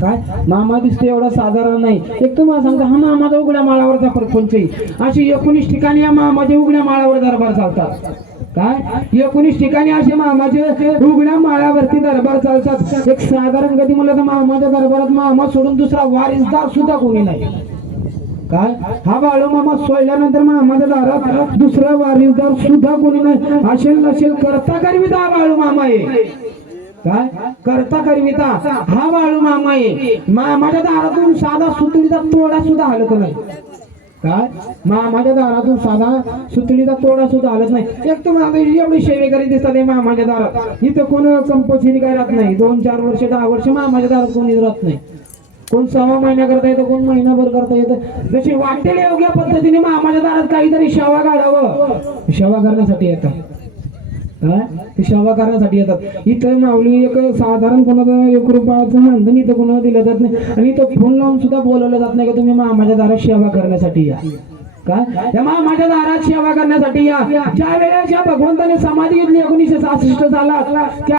काय मामा दिसतो एवढा साधारण नाही. एक तुम्हाला सांगता हा मामाचा उघड्या माळावरचा परपंच आहे. अशी 19 ठिकाणी या मामाच्या उघड्या माळावर दरबार चालतात. काय 19 ठिकाणी असे मामाचे उघड्या माळावरती दरबार चालतात. एक साधारण गती म्हणलं तर मामाच्या दरबारात मामा सोडून दुसरा वारिसदार सुद्धा कोणी नाही. काय हा बाळू मामा सोडल्यानंतर मामाच्या दारात दुसरा वारिसदार सुद्धा कोणी नाही. असेल नसेल करता करविता हा बाळू मामा आहे. काय करता करविता हा बाळू मामा आहे. मामाच्या दारातून साधा सुतळीचा तोडा सुद्धा हलत नाही. काय मामाच्या दारातून साधा सुतळीचा तोडा सुद्धा हलत नाही. एक तर माझं एवढी सेवेकरी दिसतात मामाच्या दारात. इथं कोण कंपल्सरी काय राहत नाही. 2-4 वर्ष 10 वर्ष मामाच्या दारात कोणी राहत नाही. कोण 6 महिना करता येतं, कोण महिनाभर करता येतं. जशी वाटेल योग्य पद्धतीने मामाच्या दारात काहीतरी सेवा काढावं. सेवा करण्यासाठी येतात. ते सेवा करण्यासाठी येतात. इथं माऊली एक साधारण कोणाचं 1 रुपयाचं मानधन इथं कोणाला दिलं जात नाही. आणि इथं फोन लावून सुद्धा बोलवलं जात नाही की तुम्ही मामाच्या दारात सेवा करण्यासाठी या. काय या मामाच्या दारात सेवा करण्यासाठी या. ज्या वेळेस या भगवंताने समाधी घेतली 1966 सालात